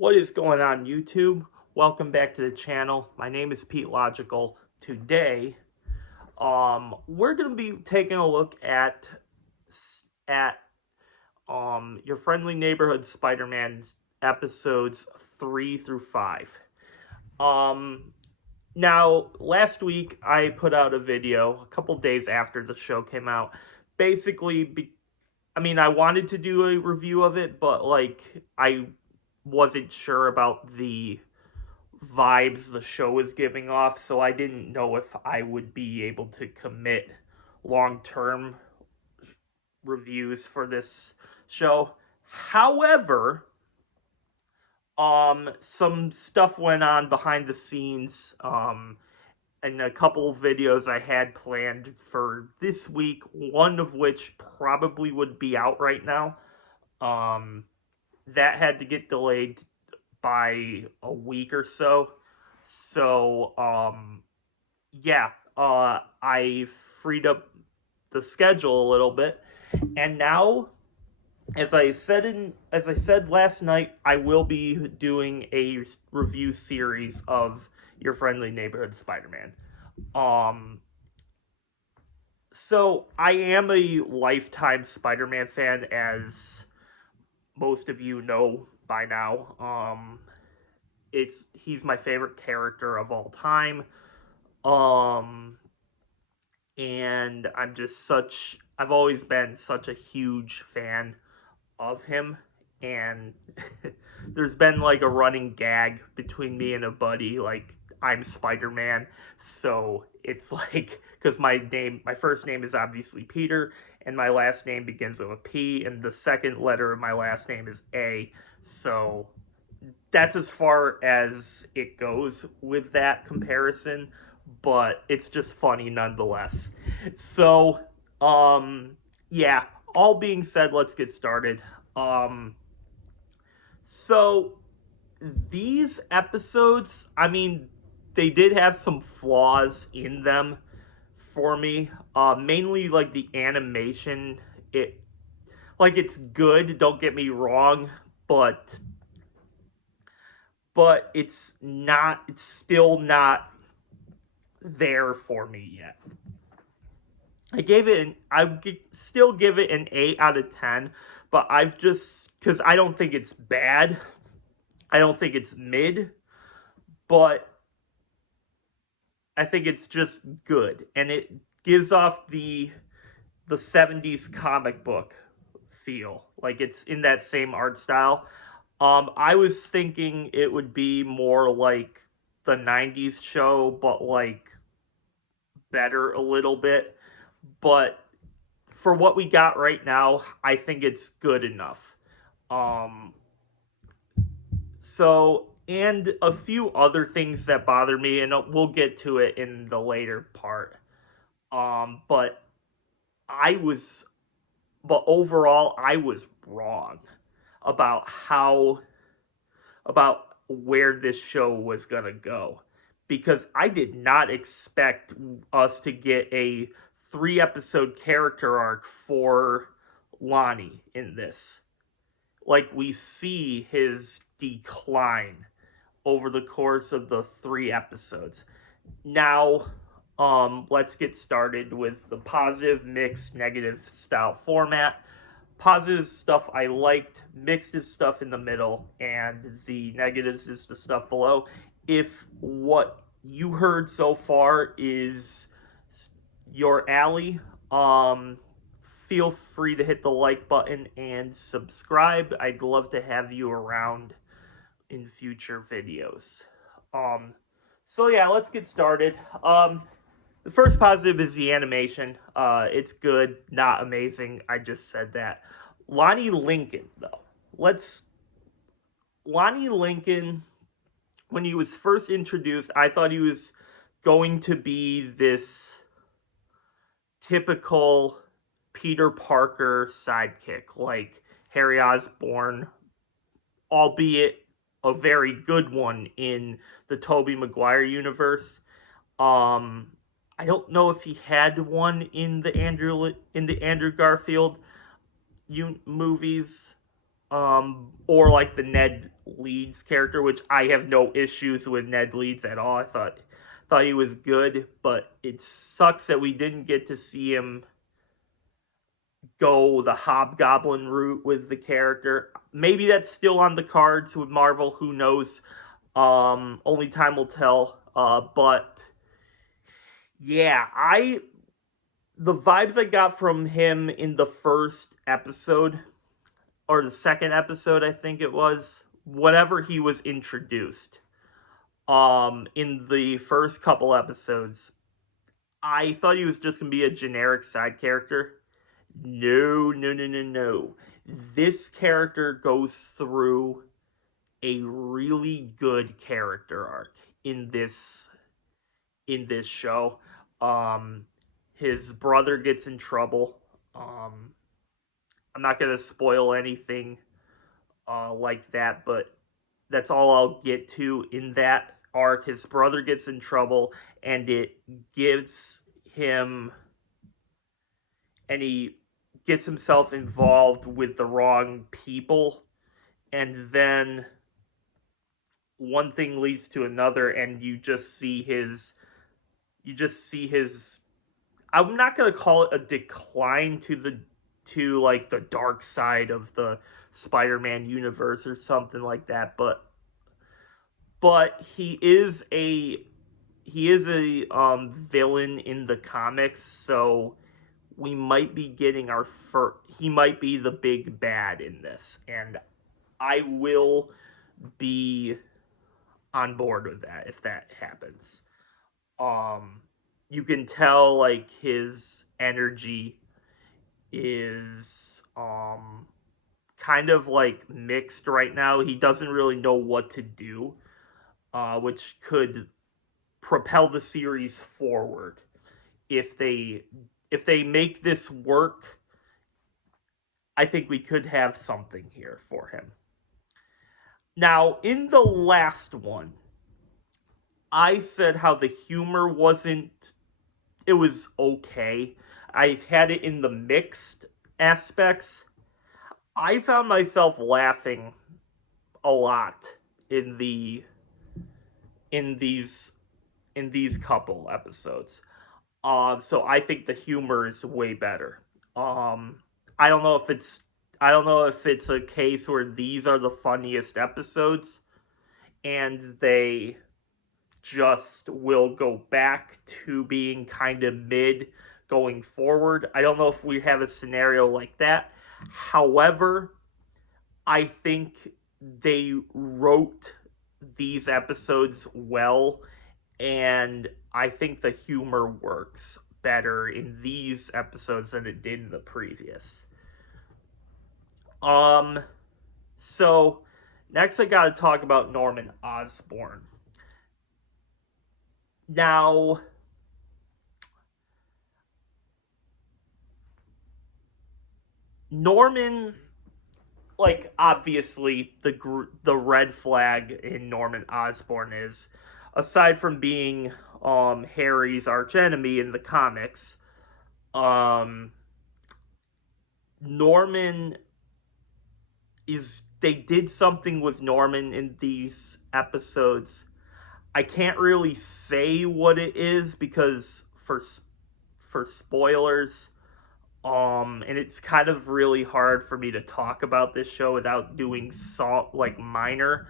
What is going on, YouTube? Welcome back to the channel. My name is Pete Logical. Today, we're gonna be taking a look at your friendly neighborhood Spider-Man episodes 3 through 5. Um, Now, last week I put out a video a couple days after the show came out. Basically, I wanted to do a review of it, but I wasn't sure about the vibes the show was giving off, so I didn't know if I would be able to commit long-term reviews for this show. However, some stuff went on behind the scenes, and a couple of videos I had planned for this week, one of which probably would be out right now. That had to get delayed by a week or so. So, I freed up the schedule a little bit, and now, as I said last night, I will be doing a review series of Your Friendly Neighborhood Spider-Man. So I am a lifetime Spider-Man fan, as most of you know by now. He's my favorite character of all time. And I've always been such a huge fan of him, and there's been like a running gag between me and a buddy, like I'm Spider-Man, so it's like, because my first name is obviously Peter, and my last name begins with a P, and the second letter of my last name is A, so that's as far as it goes with that comparison, but it's just funny nonetheless. So, yeah, all being said, let's get started. So these episodes, they did have some flaws in them for me. Mainly like the animation. It's good, don't get me wrong, but it's still not there for me yet. Still give it an 8 out of 10, but because I don't think it's bad. I don't think it's mid, but I think it's just good, and it gives off the 70s comic book feel. Like, it's in that same art style. I was thinking it would be more like the 90s show, but like better a little bit. But for what we got right now, I think it's good enough. And a few other things that bother me, and we'll get to it in the later part. But overall, I was wrong about where this show was gonna go, because I did not expect us to get a 3-episode character arc for Lonnie in this. Like, we see his decline over the course of the 3 episodes. Now, let's get started with the positive, mixed, negative style format. Positive stuff I liked, mixed is stuff in the middle, and the negatives is the stuff below. If what you heard so far is your alley, feel free to hit the like button and subscribe. I'd love to have you around in future videos. So yeah, let's get started. The first positive is the animation. It's good, not amazing. I just said that. Lonnie Lincoln, though. Lonnie Lincoln, when he was first introduced, I thought he was going to be this typical Peter Parker sidekick, like Harry Osborn, albeit a very good one in the Tobey Maguire universe. I don't know if he had one in the Andrew Garfield movies. or like the Ned Leeds character, which I have no issues with Ned Leeds at all. I thought he was good, but it sucks that we didn't get to see him go the Hobgoblin route with the character. Maybe that's still on the cards with Marvel. Who knows? Only time will tell. But yeah, the vibes I got from him in the first episode or the second episode, I think it was, whenever he was introduced, in the first couple episodes, I thought he was just gonna be a generic side character. No, no, no, no, no. This character goes through a really good character arc in this show. Um, his brother gets in trouble. I'm not gonna spoil anything like that, but that's all I'll get to in that arc. His brother gets in trouble, and it gives him, and he gets himself involved with the wrong people, and then one thing leads to another, and you just see his. I'm not gonna call it a decline to like the dark side of the Spider-Man universe or something like that, but he is a villain in the comics, so we might be getting our first. He might be the big bad in this, and I will be on board with that if that happens. You can tell like his energy is kind of like mixed right now. He doesn't really know what to do, which could propel the series forward if they make this work. I think we could have something here for him. Now, in the last one, I said how the humor wasn't, it was okay. I had it in the mixed aspects. I found myself laughing a lot in in these couple episodes. So I think the humor is way better. I don't know if it's a case where these are the funniest episodes and they just will go back to being kind of mid going forward. I don't know if we have a scenario like that. However, I think they wrote these episodes well, and I think the humor works better in these episodes than it did in the previous. So next I gotta talk about Norman Osborn. Now, Norman, like, obviously the red flag in Norman Osborn is, aside from being Harry's archenemy in the comics, Norman they did something with Norman in these episodes. I can't really say what it is because for spoilers, and it's kind of really hard for me to talk about this show without doing like minor,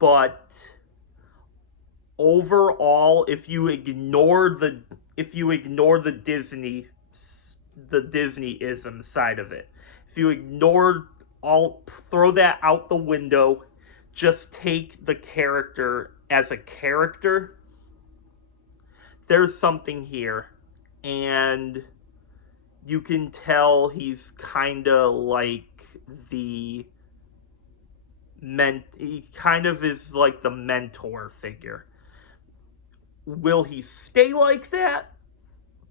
but overall, if you ignore the Disney-ism side of it, if you throw that out the window, just take the character as a character, there's something here, and you can tell he's kind of like he kind of is like the mentor figure. Will he stay like that?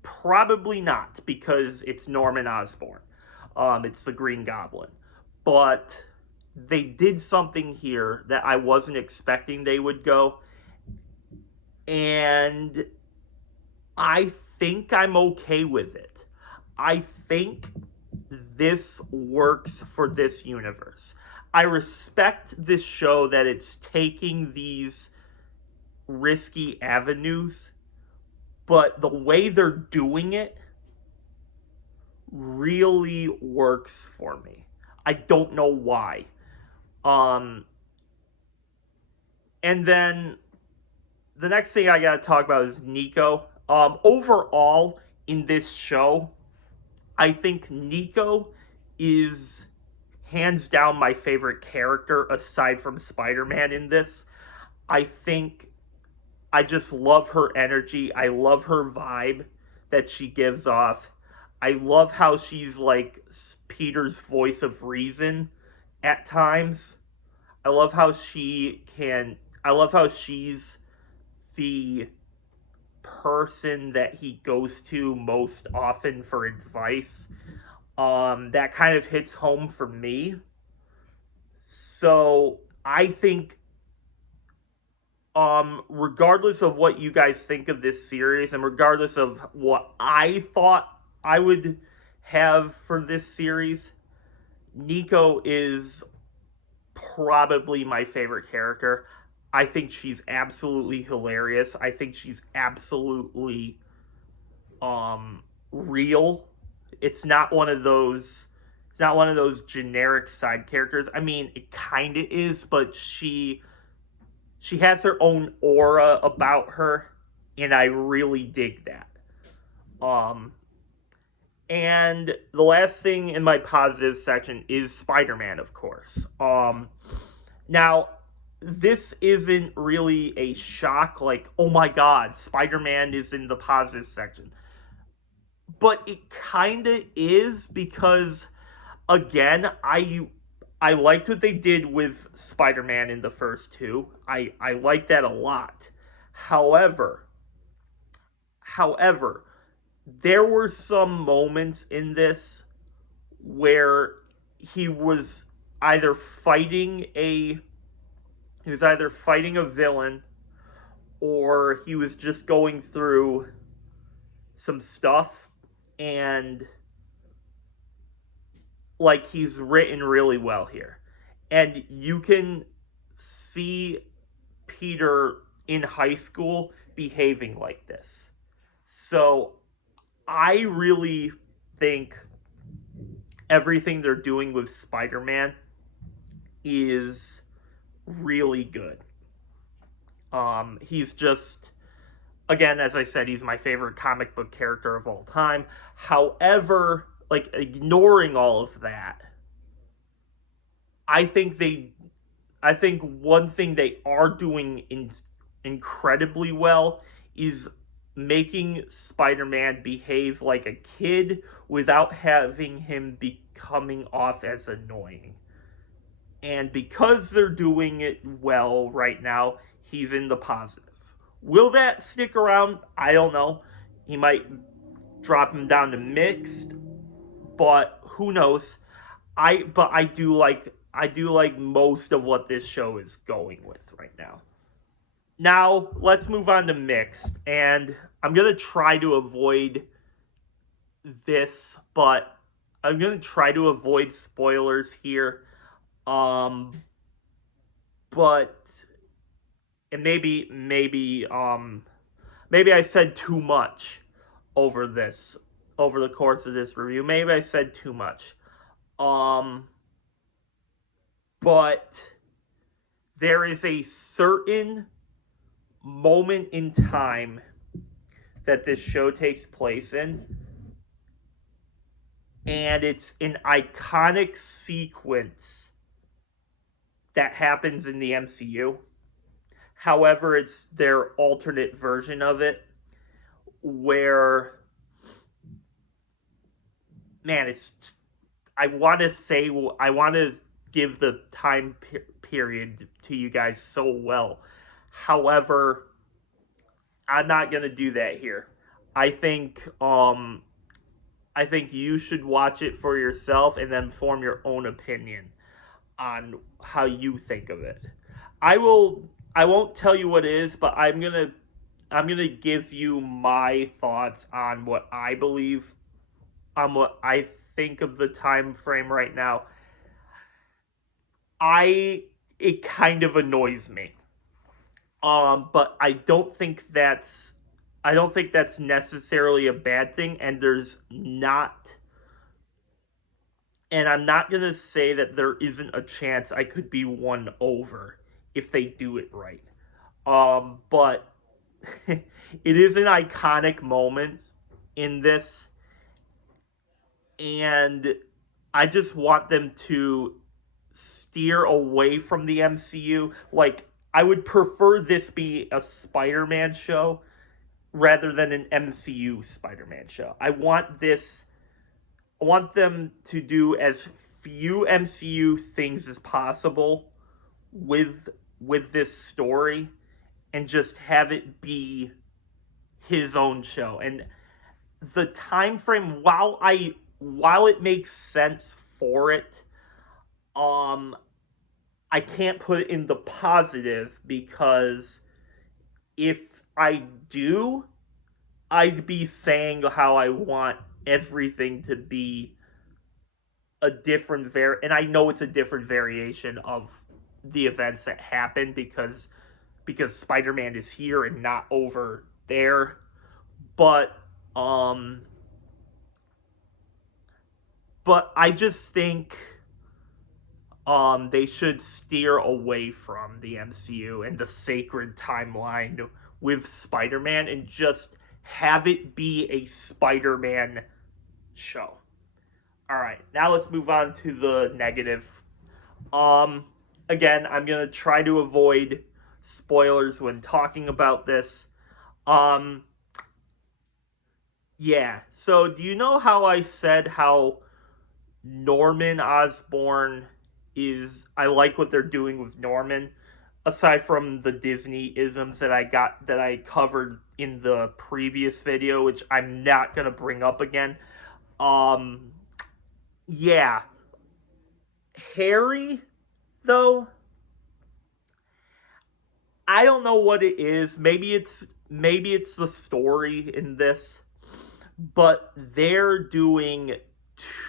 Probably not, because it's Norman Osborn. It's the Green Goblin. But they did something here that I wasn't expecting they would go. And I think I'm okay with it. I think this works for this universe. I respect this show that it's taking these risky avenues, but the way they're doing it really works for me. I don't know why. Um, and then the next thing I gotta talk about is Nico. Overall, in this show, I think Nico is hands down my favorite character aside from Spider-Man in this. I think I just love her energy. I love her vibe that she gives off. I love how she's like Peter's voice of reason at times. I love how I love how she's the person that he goes to most often for advice. That kind of hits home for me. So I think, regardless of what you guys think of this series, and regardless of what I thought I would have for this series, Nico is probably my favorite character. I think she's absolutely hilarious. I think she's absolutely real. It's not one of those generic side characters. I mean, it kind of is, but she has her own aura about her, and I really dig that. And the last thing in my positive section is Spider-Man, of course. Now, this isn't really a shock, like, oh my god, Spider-Man is in the positive section. But it kind of is, because, again, I liked what they did with Spider-Man in the first two. I like that a lot. However, there were some moments in this where he was either fighting a villain, or he was just going through some stuff, and like, he's written really well here. And you can see Peter in high school behaving like this. So I really think everything they're doing with Spider-Man is really good. He's just, again, as I said, he's my favorite comic book character of all time. However, like, ignoring all of that, I think one thing they are doing incredibly well is making Spider-Man behave like a kid without having him coming off as annoying. And because they're doing it well right now, he's in the positive. Will that stick around? I don't know. He might drop him down to mixed, but who knows? I do like most of what this show is going with right now. Now, let's move on to mixed, and I'm going to try to avoid this, but I'm going to try to avoid spoilers here. But, and maybe I said too much over the course of this review. Maybe I said too much. But there is a certain moment in time that this show takes place in, and it's an iconic sequence that happens in the MCU. However, it's their alternate version of it, where, man, I want to give the time period to you guys so well. However, I'm not going to do that here. I think you should watch it for yourself and then form your own opinion on how you think of it. I won't tell you what it is, but I'm going to give you my thoughts on what I believe, on what I think of the time frame right now, it kind of annoys me. But I don't think that's necessarily a bad thing, and I'm not gonna say that there isn't a chance I could be won over if they do it right. But it is an iconic moment in this, and I just want them to steer away from the MCU. Like, I would prefer this be a Spider-Man show rather than an MCU Spider-Man show. I want them to do as few MCU things as possible with this story and just have it be his own show. And the time frame, while it makes sense for it, um I can't put it in the positive, because if I do, I'd be saying how I want everything to be a different and I know it's a different variation of the events that happen, because Spider-Man is here and not over there. But I just think they should steer away from the MCU and the sacred timeline with Spider-Man and just have it be a Spider-Man show. All right, now let's move on to the negative. Again, I'm gonna try to avoid spoilers when talking about this. Yeah. So, do you know how I said how Norman Osborn I like what they're doing with Norman, aside from the Disney-isms that I covered in the previous video, which I'm not gonna bring up again. Yeah. Harry, though, I don't know what it is. Maybe it's the story in this, but they're doing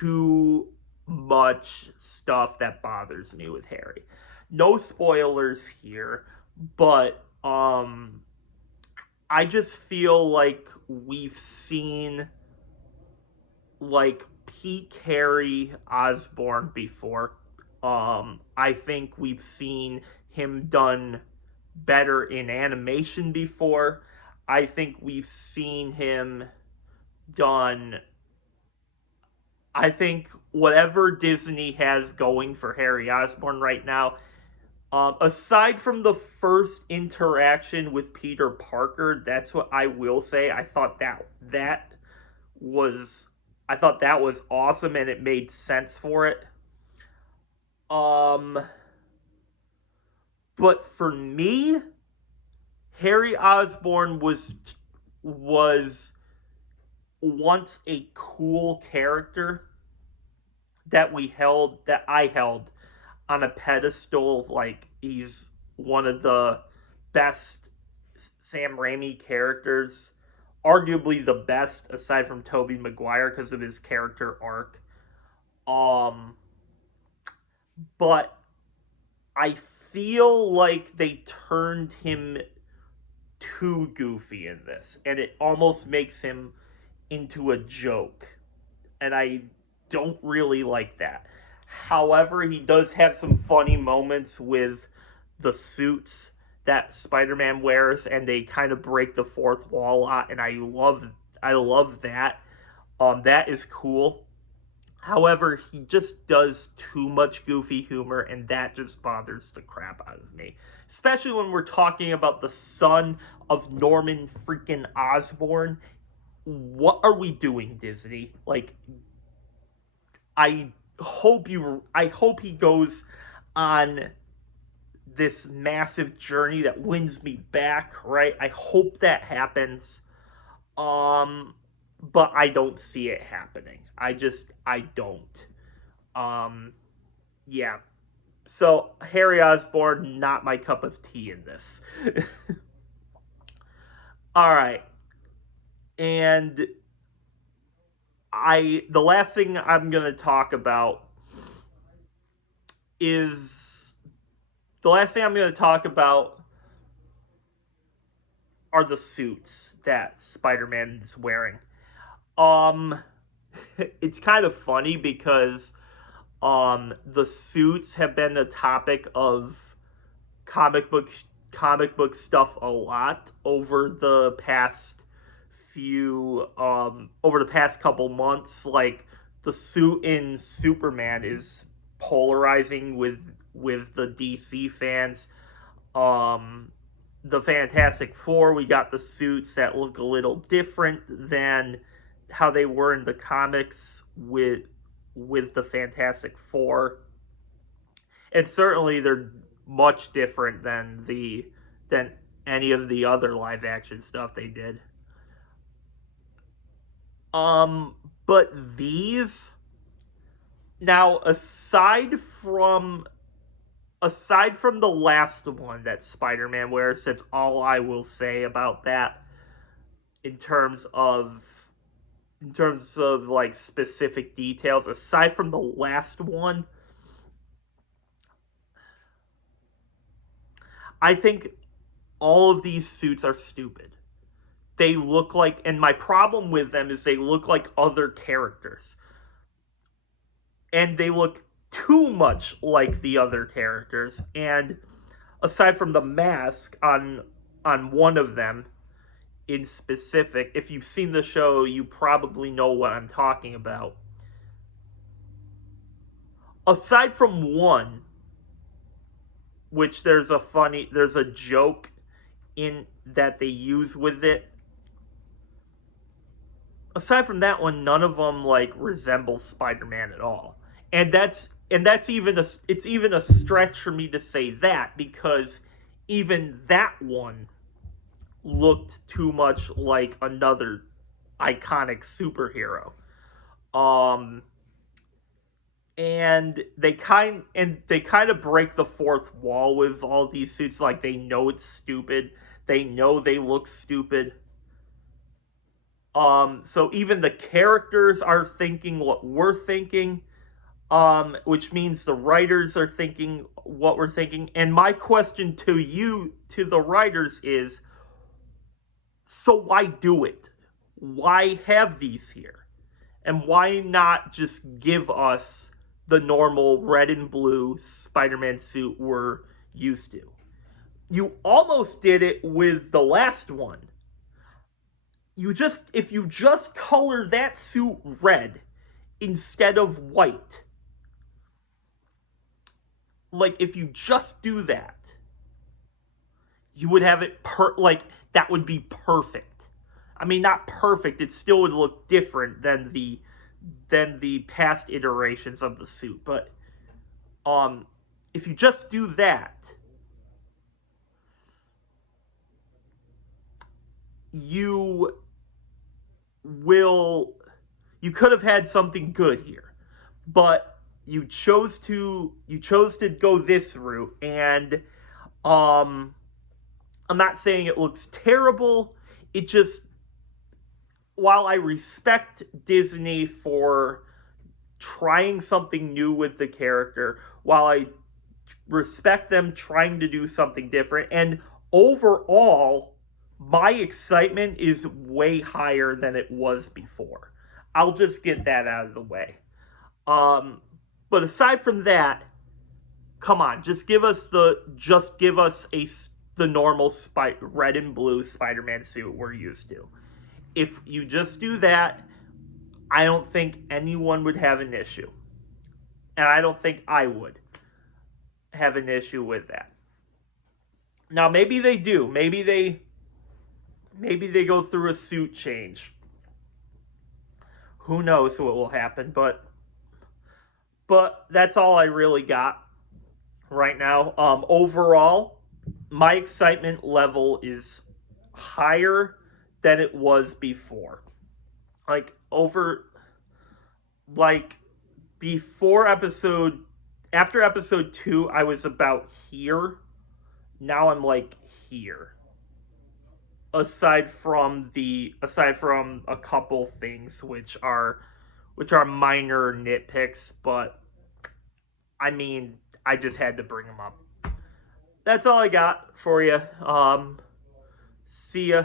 too much stuff that bothers me with Harry. No spoilers here, but I just feel like we've seen like peak Harry Osborn before. I think we've seen him done better in animation before. I think we've seen him done. I think whatever Disney has going for Harry Osborn right now, aside from the first interaction with Peter Parker, that's what I will say. Was I thought that was awesome, and it made sense for it. But for me, Harry Osborn was once a cool character that I held on a pedestal. Like, he's one of the best Sam Raimi characters, arguably the best aside from Tobey Maguire because of his character arc. But I feel like they turned him too goofy in this, and it almost makes him into a joke, and I don't really like that. However, he does have some funny moments with the suits that Spider-Man wears, and they kind of break the fourth wall a lot, and I love that. That is cool. However, he just does too much goofy humor, and that just bothers the crap out of me. Especially when we're talking about the son of Norman freaking Osborn. What are we doing, Disney? Like, I hope he goes on this massive journey that wins me back, right? I hope that happens. But I don't see it happening. I don't. Yeah. So, Harry Osborn, not my cup of tea in this. Alright. And the last thing I'm gonna talk about is the last thing I'm gonna talk about are the suits that Spider-Man is wearing. Um, it's kind of funny because the suits have been the topic of comic book comic book stuff a lot over the past couple months. Like the suit in Superman is polarizing with the DC fans. um the Fantastic Four, we got the suits that look a little different than how they were in the comics with the Fantastic Four, and certainly they're much different than any of the other live action stuff they did. Um, but these now aside from the last one that Spider-Man wears, that's all I will say about that in terms of like specific details. Aside from the last one, I think all of these suits are stupid. They look like, and my problem with them is they look like other characters. And they look too much like the other characters. And aside from the mask on one of them in specific, if you've seen the show, you probably know what I'm talking about. Aside from one, which there's a joke in that they use with it. Aside from that one, none of them like resemble Spider-Man at all. And that's it's even a stretch for me to say that, because even that one looked too much like another iconic superhero. Um they kind of break the fourth wall with all these suits. Like, they know it's stupid. They know they look stupid. So even the characters are thinking what we're thinking, which means the writers are thinking what we're thinking. And my question to you, to the writers, is, so why do it? Why have these here? And why not just give us the normal red and blue Spider-Man suit we're used to? You almost did it with the last one. If you just color that suit red instead of white, like, if you just do that, you would have it that would be perfect. I mean, not perfect, it still would look different than the past iterations of the suit, but if you just do that, you could have had something good here. But you chose to go this route. And I'm not saying it looks terrible. It just, while I respect Disney for trying something new with the character, while I respect them trying to do something different, and overall, my excitement is way higher than it was before. I'll just get that out of the way. But aside from that, come on, just give us the normal red and blue Spider-Man suit we're used to. If you just do that, I don't think anyone would have an issue. And I don't think I would have an issue with that. Now, maybe they do. Maybe they go through a suit change. Who knows what will happen, but that's all I really got right now. Overall, my excitement level is higher than it was before. After episode 2, I was about here. Now I'm like here. Aside from a couple things, which are which are minor nitpicks, but I mean, I just had to bring them up. That's all I got for you. See ya.